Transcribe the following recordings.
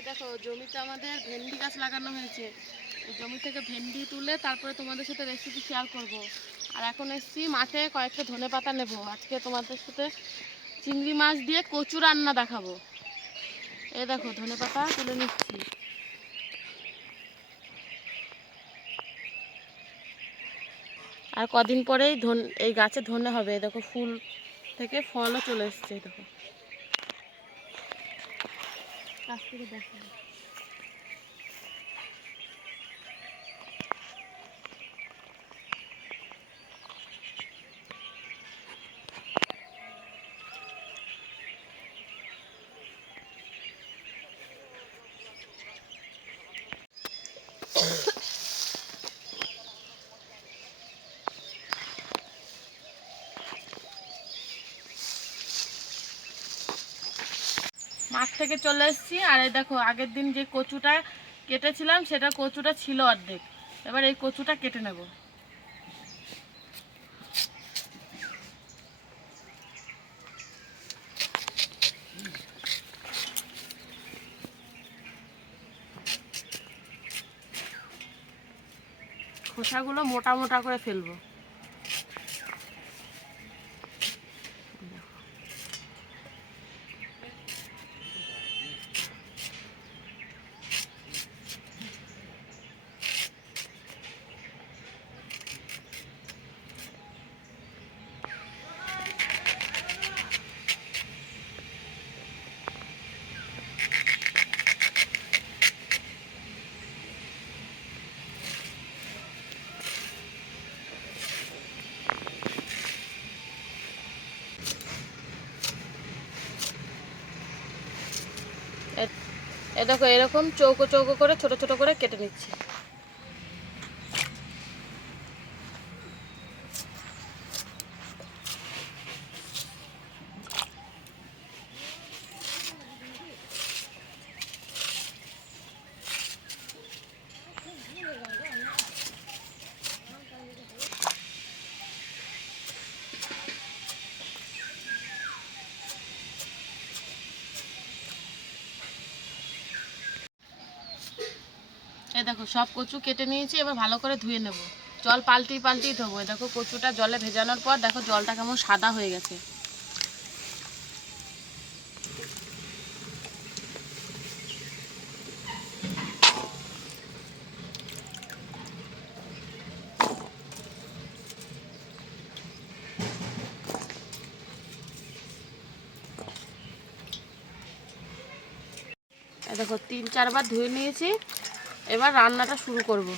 এই দেখো জমিতে আমাদের ভেন্ডি গাছ লাগানো হয়েছে। এই জমি থেকে ভেন্ডি তুলে তারপরে তোমাদের সাথে রেসিপি শেয়ার করব। আর এখন এসছি মাঠে কয়েকটা ধনেপাতা নেব। আজকে তোমাদের সাথে চিংড়ি মাছ দিয়ে কচু রান্না দেখাবো। এই দেখো ধনেপাতা তুলে নিচ্ছি। আর কদিন পরেই এই গাছে ধনে হবে। দেখো ফুল থেকে ফলও চলে এসছে। দেখো কাছ থেকে দেখো। মাঠ থেকে চলে এসেছি। আর এই দেখো আগের দিন যে কচুটা কেটেছিলাম সেটা কচুটা ছিল অর্ধেক। এবার এই কচুটা কেটে নেব। খোসাগুলো মোটা মোটা করে ফেলবো। এ দেখো এরকম চৌকো চৌকো করে ছোট ছোট করে কেটে নিচ্ছি। এই দেখো সব কচু কেটে নিয়েছি। এবার ভালো করে ধুয়ে নেব। জল পাল্টিয়ে পাল্টিয়ে ধোবো। দেখো কচুটা জলে ভেজানোর পর দেখো জলটা কেমন সাদা হয়ে গেছে। এই দেখো 3-4 বার ধুয়ে নিয়েছি। এবার রান্নাটা শুরু করব।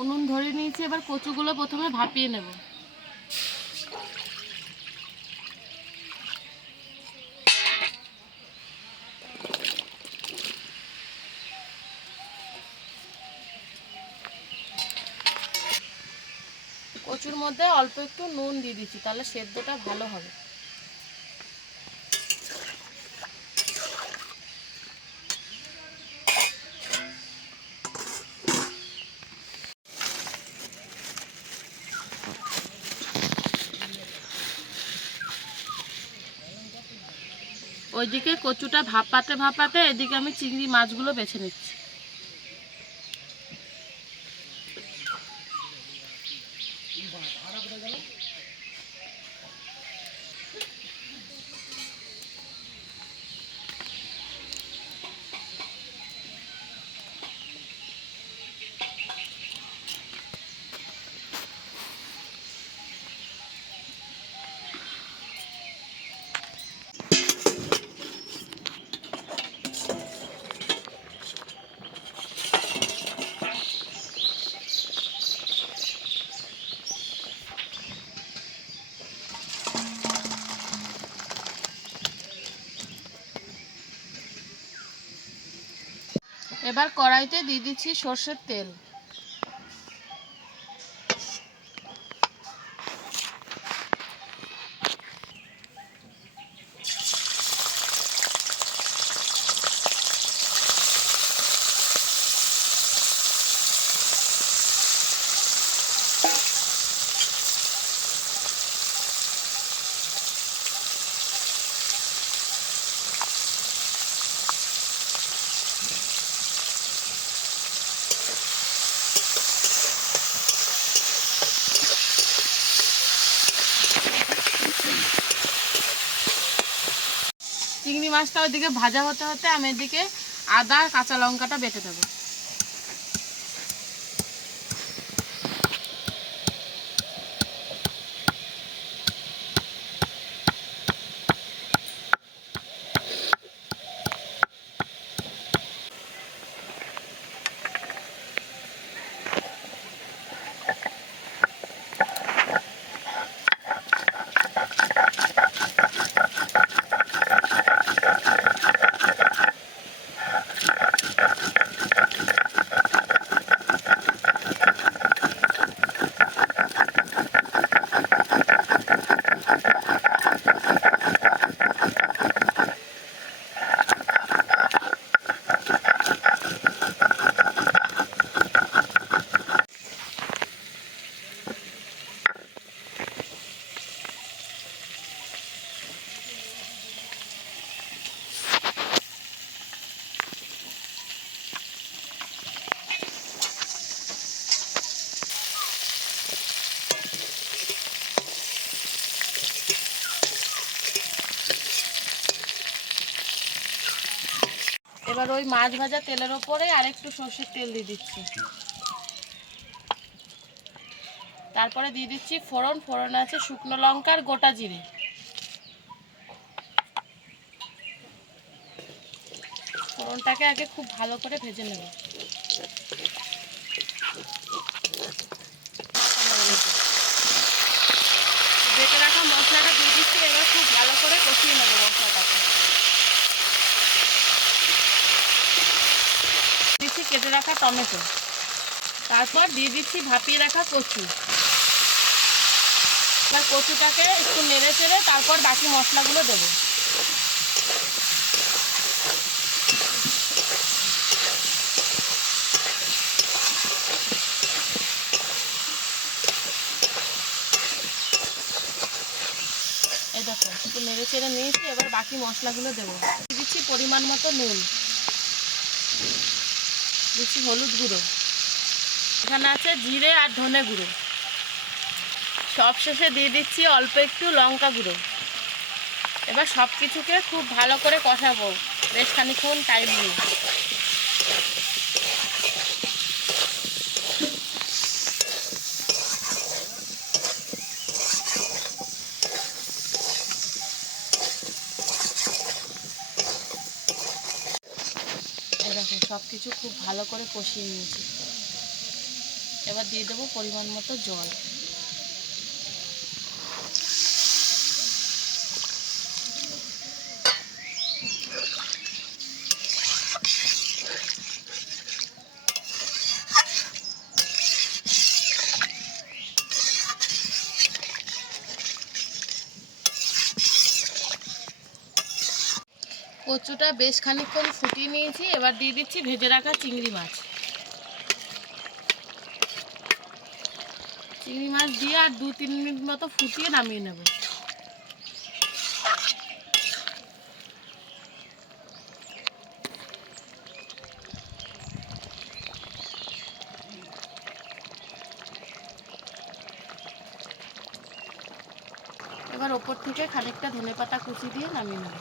উনুন ধরে নিয়েছি। এবার কচুগুলো প্রথমে ভাপিয়ে নেব। কচুর মধ্যে অল্প একটু নুন দিয়ে দিচ্ছি, তাহলে সেদ্ধটা ভালো হবে। ওইদিকে কচুটা ভাপাতে ভাপাতে এদিকে আমি চিংড়ি মাছগুলো বেছে নিচ্ছি। এবার কড়াইতে দিয়ে দিচ্ছি সর্ষের তেল। চিংড়ি মাছটা ওইদিকে ভাজা হতে হতে আমি এদিকে আদা আর কাঁচা লঙ্কাটা বেটে দেবো। এবার ওই মাছ ভাজা তেলের ওপরে আরেকটু সর্ষের তেল দিয়ে দিচ্ছি। তারপরে দিয়ে দিচ্ছি ফোড়ন। ফোড়নে আছে শুকনো লঙ্কা আর গোটা জিরে। ফোড়নটাকে আগে খুব ভালো করে ভেজে নেব। বেটে রাখা মশলাটা দিয়ে দিচ্ছি। এবার খুব ভালো করে কষিয়ে নেব মশলাটাকে। দিচ্ছি কেটে রাখা টমেটো। তারপর দিয়ে দিচ্ছি ভাপিয়ে রাখা কচু। এবার কচুটাকে একটু নেড়ে চেড়ে তারপর বাকি মশলাগুলো দেবো। এই দেখো একটু নেড়ে চেড়ে নিয়েছি। এবার বাকি মশলাগুলো দেবো। দিয়ে দিচ্ছি পরিমাণ মতো নুন, দিচ্ছি হলুদ গুঁড়ো, এখানে আছে জিরে আর ধনে গুঁড়ো। সব শেষে দিয়ে দিচ্ছি অল্প একটু লঙ্কা গুঁড়ো। এবার সব কিছুকে খুব ভালো করে কষাবো বেশ খানিকক্ষণ টাইম নিয়ে। এরকম সব কিছু খুব ভালো করে কষিয়ে নিয়েছি। এবার দিয়ে দেবো পরিমাণ মতো জল। কচুটা বেশ খানিকক্ষণ ফুটিয়ে নিয়েছি। এবার দিয়ে দিচ্ছি ভেজে রাখা চিংড়ি মাছ। চিংড়ি মাছ দিয়ে আর 2-3 মিনিট মতো ফুটিয়ে নামিয়ে নেব। এবার ওপর থেকে খানিকটা ধনেপাতা কুচি দিয়ে নামিয়ে নেব।